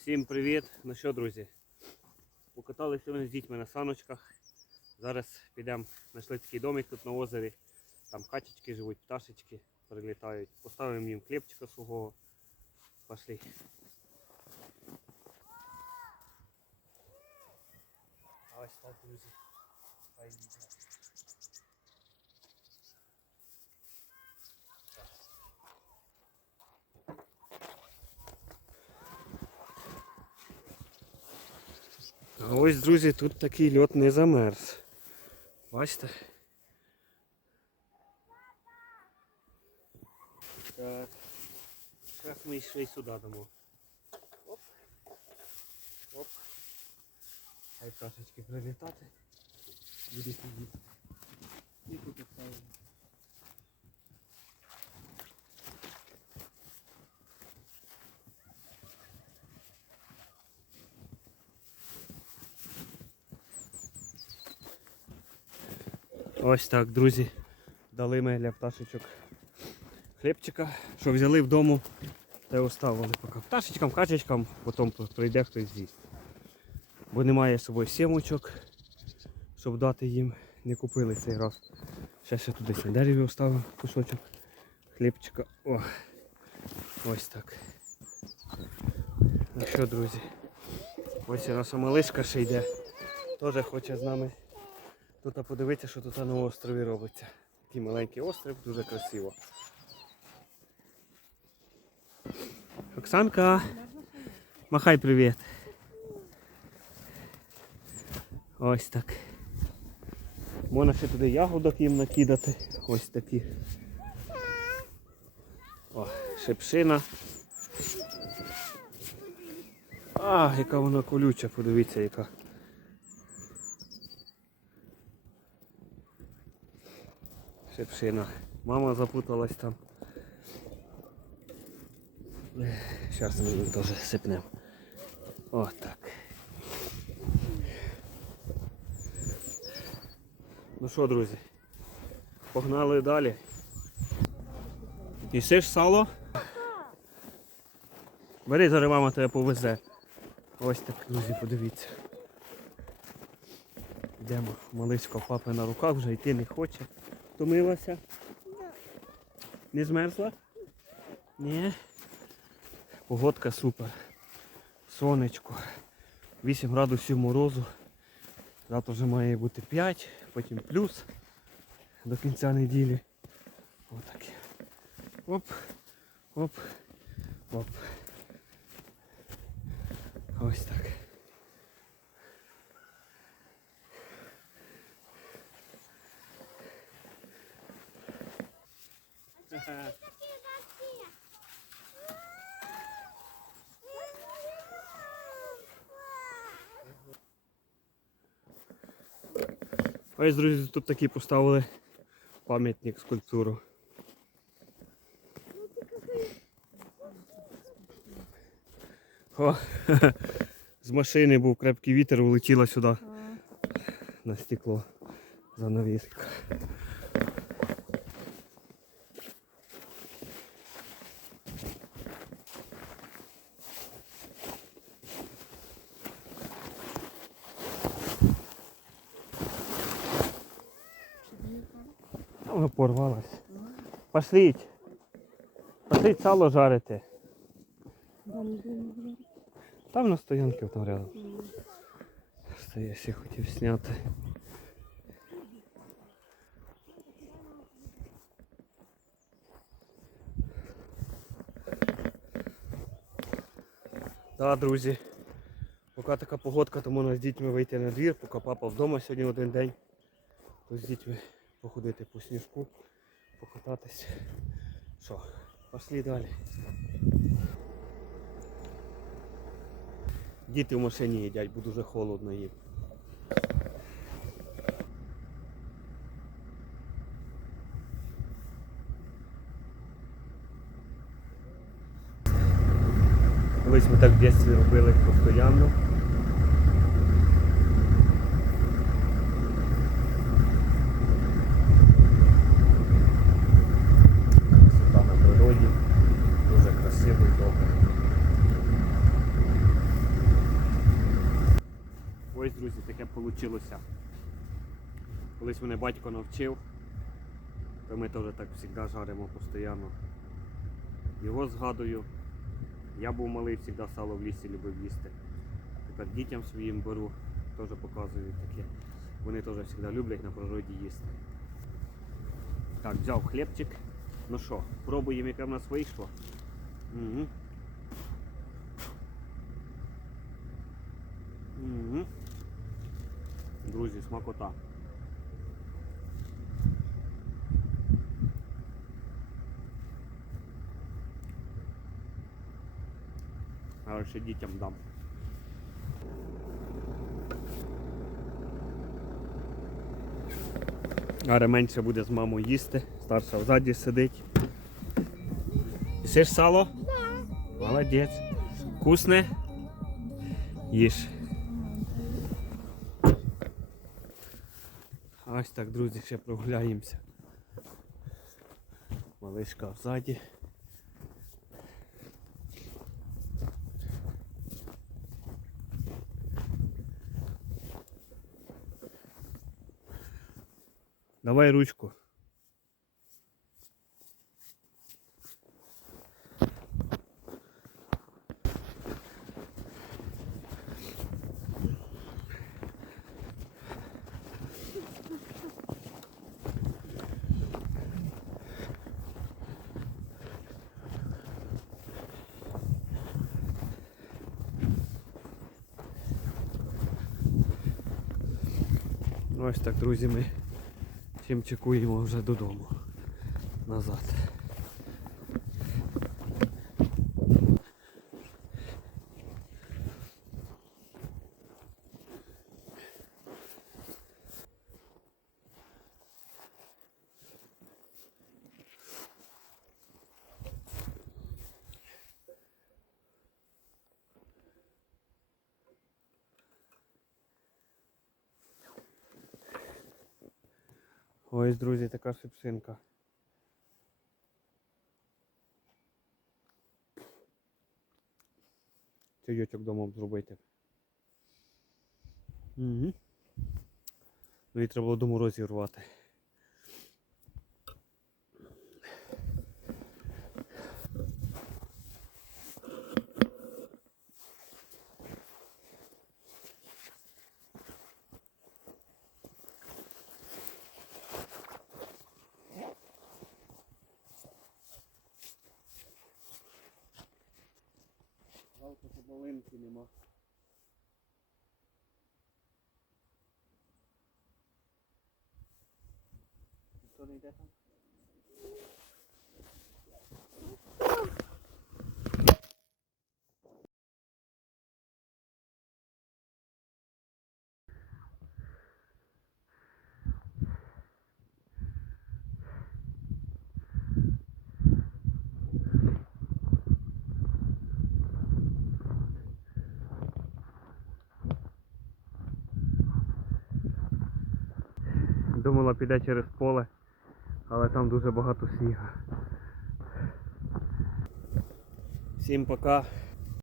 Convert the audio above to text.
Всім привіт! Ну що, друзі? Покаталися сьогодні з дітьми на саночках. Зараз підемо, знайшли такий домик тут на озері. Там качечки живуть, пташечки прилітають. Поставимо їм хлібчика сухого. Пошли. Ось так, друзі. Ось, друзі, тут такий льот не замерз. Бачите? Так. Зараз ми йшли сюди дамо. Оп. Оп. Хай пташечки прилітати. Буде сидіти. І тут оставимо. Ось так, друзі. Дали ми для пташечок хлібчика, що взяли вдома, та й оставили поки. Пташечкам, качечкам, потім прийде хтось з'їсть. Бо немає з собою сімочок, щоб дати їм. Не купили цей раз. Ще ще туди дереві оставив кусочок хлібчика. О, ось так. Ну що, друзі? Ось і малишка ще йде. Теж хоче з нами Тут подивитися, що тут на острові робиться. Такий маленький острів, дуже красиво. Оксанка, махай привіт. Ось так. Можна ще туди ягодок їм накидати. Ось такі. О, шипшина. А, яка вона колюча, подивіться яка. Шипшина. Мама запуталась там. Зараз ми їм теж сипнемо. О, так. Ну що, друзі, погнали далі. Їсиш сало? Бери, зараз мама тебе повезе. Ось так, друзі, подивіться. Йдемо, маличка в папи на руках, вже йти не хоче. Втомилася? Не змерзла? Ні. Погодка супер. Сонечко. 8 градусів морозу. Завтра вже має бути 5, потім плюс до кінця неділі. Отак. Оп, оп, оп. Ось так. Ось, друзі, тут такі поставили пам'ятник скульптуру. О, з машини був крепкий вітер, улетіла сюди на стекло занавіска. А Вона порвалась. Пошліть. Пошліть сало жарити. Там на стоянці там рядом. Що я ще хотів зняти. Так, друзі. Поки така погодка, то можна з дітьми вийти на двір, поки папа вдома сьогодні один день. То з дітьми походити по сніжку, покататись. Що, пошли далі. Діти в машині їдять, бо дуже холодно їм. Колись ми так в дитинстві робили постійно. Красота на природі, дуже красиво і добре. Ось, друзі, таке вийшло. Колись мене батько навчив, то ми теж так завжди жаримо постійно. Його згадую. Я був малий, завжди сало в лісі любив їсти. Тепер дітям своїм беру, теж показую таке. Вони теж завжди люблять на природі їсти. Так, взяв хлібчик. Ну що, пробуємо, яке в нас вийшло. Угу. Друзі, смакота. Але ще дітям дам. Аре менше буде з мамою їсти, старша взаді сидить. Їсиш сало? Да. Молодець. Вкусне? Їж. Ось так, друзі, ще прогуляємося. Малишка взаді. Давай ручку. Ось так, друзі, ми чим чекуємо вже додому. Назад. Ось, друзі, така шипшинка. Чайочок вдома зробити. Угу. Ну і треба було до морозів рвати. Жалко, що полинки нема. Хто не йде там? Думала піде через поле, але там дуже багато снігу. Всім пока.